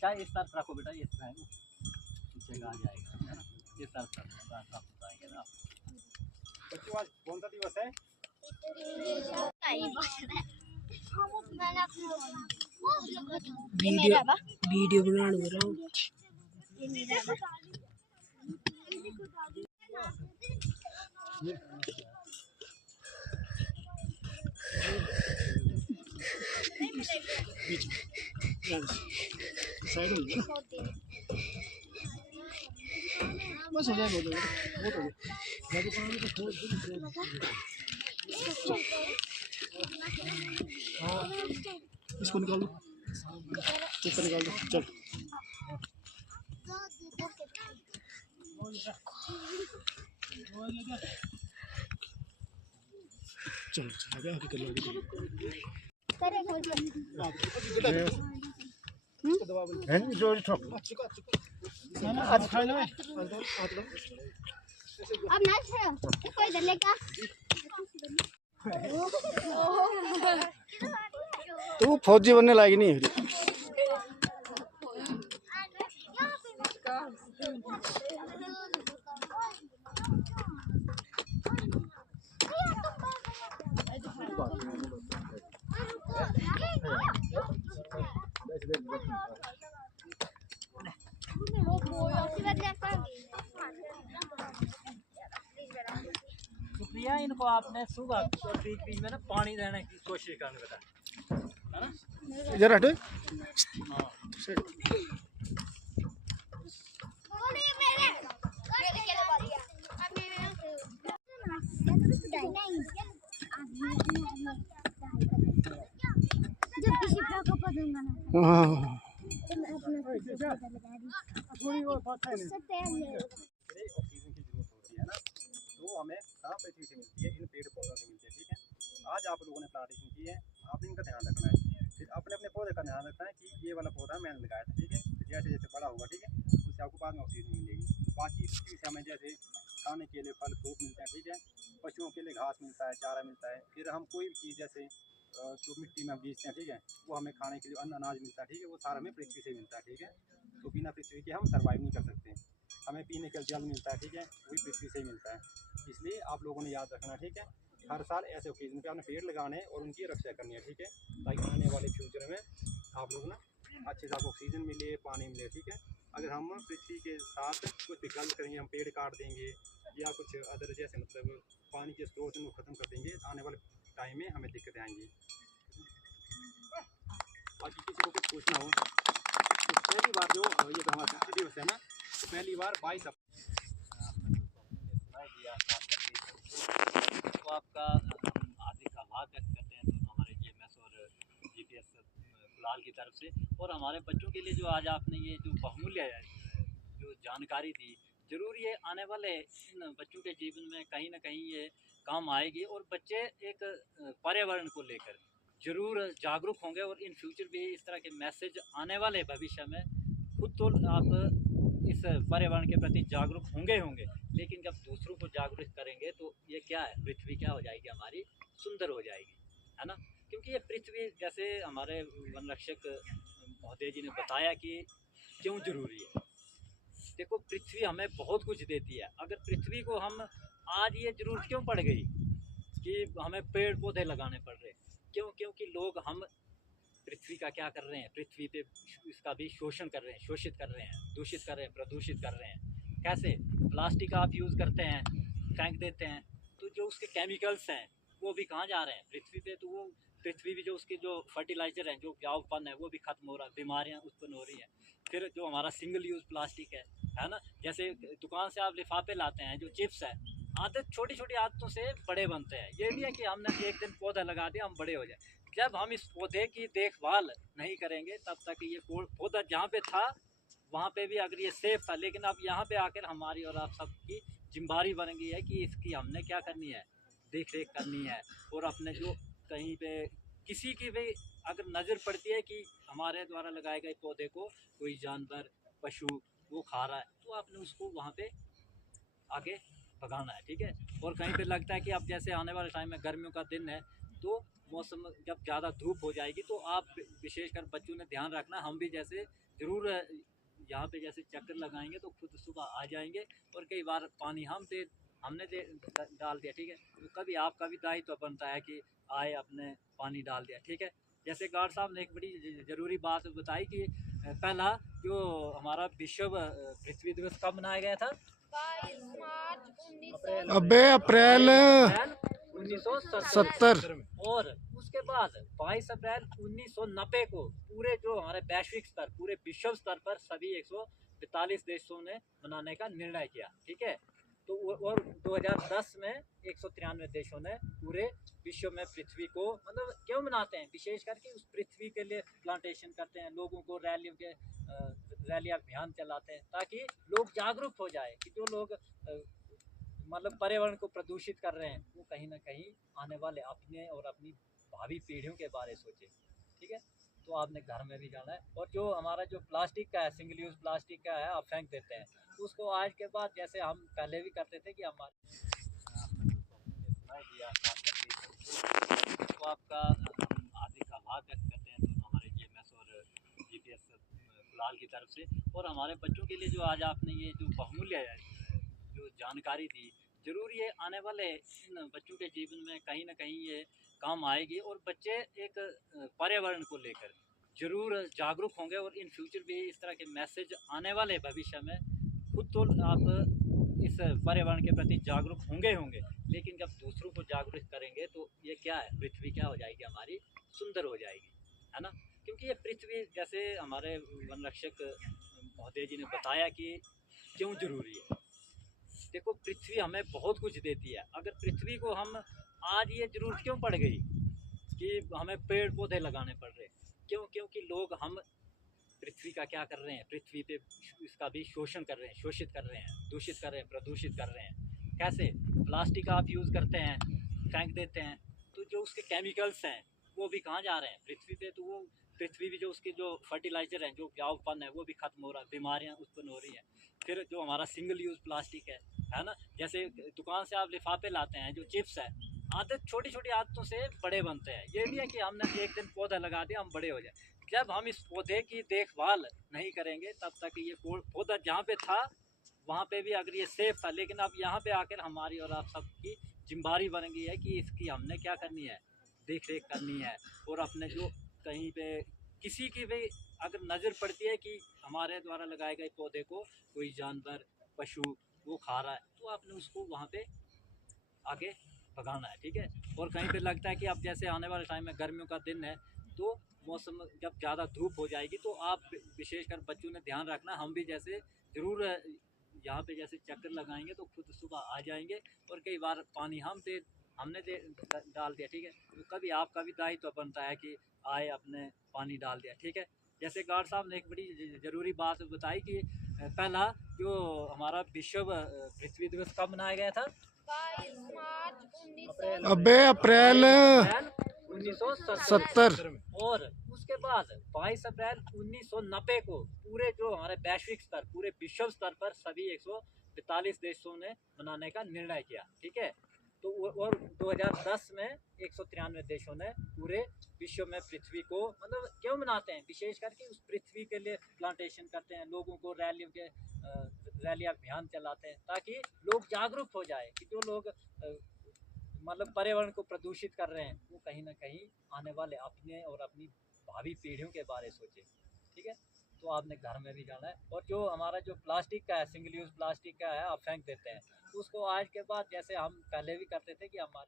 क्या इस तरफ रखो बेटा, ये इस तरह पीछे आ जाएगा, है ना। इस तरफ आएंगे ना। बच्चों आज कौन सा दिवस है? वीडियो बनाने हो रहा हूँ। साइड में बस हो जाएगा, बहुत हो गया। इसको निकाल दो, चिकन निकाल दो, चल चलो आगे आगे कर लो। आज खा लो, अब ना कोई इधर लेगा। तू फौजी बनने लायक नहीं है। सुप्रिया, इनको आपने सुबह बीच बीच में ना पानी देने की कोशिश करनी बेटा, है ना। इधर हटो। हमें कहाँ पृथ्वी से मिलती है, इन पेड़ पौधों से मिलती है, ठीक है। आज आप लोगों ने प्लांटेशन की है, आपने इनका ध्यान रखना है। फिर अपने अपने पौधे का ध्यान रखना है कि ये वाला पौधा मैंने लगाया था, ठीक है। जैसे जैसे बड़ा होगा, ठीक है, उससे आपको बाद में ऑक्सीजन मिलेगी। बाकी पृथ्वी से हमें जैसे खाने के लिए फल फ्रूट मिलते हैं, ठीक है। पशुओं के लिए घास मिलता है, चारा मिलता है। फिर हम कोई भी चीज़ जैसे जो मिट्टी में हम बीजते हैं, ठीक है, वो हमें खाने के लिए अन्न अनाज मिलता है, ठीक है। वो सारा हमें पृथ्वी से मिलता है, ठीक है। तो बिना पृथ्वी के हम सर्वाइव नहीं कर सकते। हमें पीने का जल मिलता है, ठीक है, वही पृथ्वी से ही मिलता है। इसलिए आप लोगों ने याद रखना, ठीक है। हर साल ऐसे ओकेजन पे आपने पेड़ लगाने हैं और उनकी रक्षा करनी है, ठीक है, ताकि आने वाले फ्यूचर में आप लोग ना अच्छे से आपको ऑक्सीजन मिले, पानी मिले, ठीक है। अगर हम पृथ्वी के साथ कुछ भी गलत करेंगे, हम पेड़ काट देंगे या कुछ अदर जैसे मतलब पानी के स्रोत को ख़त्म कर देंगे, आने वाले टाइम में हमें दिक्कतें आएंगी। बाकी किसी को कुछ पूछना हो तो पहली बार जो ये तो हमारा पृथ्वी दिवस है ना, तो पहली बार 22 तो आपका हार्दिक आभार व्यक्त करते हैं दोनों हमारे GMS और GPS कुलाल की तरफ से। और हमारे बच्चों के लिए जो आज आपने ये जो बहुमूल्य जो जानकारी दी, ज़रूर ये आने वाले इन बच्चों के जीवन में कहीं ना कहीं ये काम आएगी और बच्चे एक पर्यावरण को लेकर ज़रूर जागरूक होंगे और इन फ्यूचर भी इस तरह के मैसेज आने वाले भविष्य में खुद तो आप इस पर्यावरण के प्रति जागरूक होंगे, लेकिन जब दूसरों को जागरूक करेंगे तो ये क्या है, पृथ्वी क्या हो जाएगी हमारी, सुंदर हो जाएगी, है ना। क्योंकि ये पृथ्वी जैसे हमारे वन रक्षक महोदय जी ने बताया कि क्यों ज़रूरी है। देखो पृथ्वी हमें बहुत कुछ देती है, अगर पृथ्वी को हम आज ये ज़रूरत क्यों पड़ गई कि हमें पेड़ पौधे लगाने पड़ रहे, क्योंकि लोग हम पृथ्वी का क्या कर रहे हैं, पृथ्वी पे इसका भी शोषण कर रहे हैं, शोषित कर रहे हैं, दूषित कर रहे हैं, प्रदूषित कर रहे हैं। कैसे? प्लास्टिक आप यूज़ करते हैं, फेंक देते हैं, तो जो उसके केमिकल्स हैं वो भी कहाँ जा रहे हैं, पृथ्वी पे। तो वो पृथ्वी भी जो उसके जो फर्टिलाइज़र हैं, जो उपजाऊपन है, वो भी खत्म हो रहा है, बीमारियाँ उत्पन्न हो रही हैं। फिर जो हमारा सिंगल यूज़ प्लास्टिक है ना, जैसे दुकान से आप लिफाफे लाते हैं, जो चिप्स है, आदत छोटी छोटी आदतों से बड़े बनते हैं। ये भी है कि हमने एक दिन पौधा लगा दिया, हम बड़े हो जाए। जब हम इस पौधे की देखभाल नहीं करेंगे तब तक ये पौधा जहाँ पे था वहाँ पे भी अगर ये सेफ था, लेकिन अब यहाँ पे आकर हमारी और आप सबकी जिम्मेदारी बन गई है कि इसकी हमने क्या करनी है, देख रेख करनी है। और अपने जो कहीं पे किसी की भी अगर नज़र पड़ती है कि हमारे द्वारा लगाए गए पौधे को कोई जानवर पशु वो खा रहा है, तो आपने उसको वहाँ पे आके भगाना है, ठीक है। और कहीं पे लगता है कि अब जैसे आने वाले टाइम में गर्मियों का दिन है, तो मौसम जब ज़्यादा धूप हो जाएगी तो आप विशेषकर बच्चों ने ध्यान रखना, हम भी जैसे ज़रूर यहाँ पे जैसे चक्कर लगाएंगे तो खुद सुबह आ जाएंगे। और कई बार पानी हमने डाल दिया, ठीक है, तो कभी आपका भी दायित्व बनता है कि आए अपने पानी डाल दिया, ठीक है। जैसे गार्ड साहब ने एक बड़ी ज़रूरी बात बताई कि पहला जो हमारा विश्व पृथ्वी दिवस कब मनाया गया था? 22 मार्च 1900। अबे अप्रैल 1970। और उसके बाद 22 अप्रैल 1990 को पूरे जो हमारे वैश्विक स्तर, पूरे विश्व स्तर पर सभी 142 देशों ने मनाने का निर्णय किया, ठीक है। तो और 2010 में 193 देशों ने पूरे विश्व में पृथ्वी को मतलब क्यों मनाते हैं, विशेष करके उस पृथ्वी के लिए प्लांटेशन करते हैं, लोगों को रैली अभियान चलाते हैं ताकि लोग जागरूक हो जाए कि जो लोग मतलब पर्यावरण को प्रदूषित कर रहे हैं वो कहीं ना कहीं आने वाले अपने और अपनी भावी पीढ़ियों के बारे सोचे, ठीक है। तो आपने घर में भी जाना है। और जो हमारा जो प्लास्टिक का है, सिंगल यूज़ प्लास्टिक का है, आप फेंक देते हैं, तो उसको आज के बाद जैसे हम पहले भी करते थे कि हमारे तो आपका हार्दिक आभार व्यक्त करते हैं दोनों हमारे GMS और GPS कुलाल की तरफ से। और हमारे बच्चों के लिए जो आज आपने ये जो बहुमूल्य जो जानकारी दी, ज़रूर ये आने वाले इन बच्चों के जीवन में कहीं ना कहीं ये काम आएगी और बच्चे एक पर्यावरण को लेकर ज़रूर जागरूक होंगे। और इन फ्यूचर भी इस तरह के मैसेज आने वाले भविष्य में खुद तो आप इस पर्यावरण के प्रति जागरूक होंगे, लेकिन जब दूसरों को जागरूक करेंगे तो ये क्या है, पृथ्वी क्या हो जाएगी हमारी, सुंदर हो जाएगी, है ना। क्योंकि ये पृथ्वी जैसे हमारे वन रक्षक महोदय जी ने बताया कि क्यों ज़रूरी है। देखो पृथ्वी हमें बहुत कुछ देती है, अगर पृथ्वी को हम आज ये ज़रूरत क्यों पड़ गई कि हमें पेड़ पौधे लगाने पड़ रहे, क्यों? क्योंकि लोग हम पृथ्वी का क्या कर रहे हैं, पृथ्वी पे इसका भी शोषण कर रहे हैं, शोषित कर रहे हैं, दूषित कर रहे हैं, प्रदूषित कर रहे हैं। कैसे? प्लास्टिक आप यूज़ करते हैं, फेंक देते हैं, तो जो उसके केमिकल्स हैं वो भी कहाँ जा रहे हैं, पृथ्वी पे। तो वो पृथ्वी भी जो उसके जो फर्टिलाइज़र हैं, जो उपजाऊपन है वो भी ख़त्म हो रहा है, बीमारियाँ उत्पन्न हो रही हैं। फिर जो हमारा सिंगल यूज़ प्लास्टिक है ना, जैसे दुकान से आप लिफाफे लाते हैं, जो चिप्स है, आदत छोटी छोटी आदतों से बड़े बनते हैं। ये नहीं है कि हमने एक दिन पौधा लगा दिया हम बड़े हो जाए। जब हम इस पौधे की देखभाल नहीं करेंगे तब तक ये पौधा जहाँ पे था वहाँ पे भी अगर ये सेफ था, लेकिन अब यहाँ पे आकर हमारी और आप सबकी जिम्मेदारी बन गई है कि इसकी हमने क्या करनी है, देख रेख करनी है। और अपने जो कहीं पे किसी की भी अगर नज़र पड़ती है कि हमारे द्वारा लगाए गए पौधे को कोई जानवर पशु वो खा रहा है, तो आपने उसको वहाँ पे आगे भगाना है, ठीक है। और कहीं पे लगता है कि अब जैसे आने वाले टाइम में गर्मियों का दिन है, तो मौसम जब ज़्यादा धूप हो जाएगी तो आप विशेषकर बच्चों ने ध्यान रखना, हम भी जैसे ज़रूर यहाँ पे जैसे चक्कर लगाएंगे तो खुद सुबह आ जाएंगे। और कई बार पानी हमने डाल दिया, ठीक है, तो कभी आपका भी दायित्व बनता है कि आए अपने पानी डाल दिया, ठीक है। जैसे गार्ड साहब ने एक बड़ी ज़रूरी बात बताई कि पहला जो हमारा विश्व पृथ्वी दिवस कब मनाया गया था? 22 मार्च 1900। अबे अप्रैल 1970। और उसके बाद 22 अप्रैल 1990 को पूरे जो हमारे वैश्विक स्तर, पूरे विश्व स्तर पर सभी 142 देशों ने मनाने का निर्णय किया, ठीक है। तो और 2010 में 193 देशों ने पूरे विश्व में पृथ्वी को मतलब क्यों मनाते हैं, विशेष करके उस पृथ्वी के लिए प्लांटेशन करते हैं, लोगों को रैली अभियान चलाते हैं ताकि लोग जागरूक हो जाए कि जो लोग मतलब पर्यावरण को प्रदूषित कर रहे हैं वो कहीं ना कहीं आने वाले अपने और अपनी भावी पीढ़ियों के बारे सोचे, ठीक है। तो आपने घर में भी जाना है। और जो हमारा जो प्लास्टिक का है, सिंगल यूज़ प्लास्टिक का है, आप फेंक देते हैं, तो उसको आज के बाद जैसे हम पहले भी करते थे कि हमारे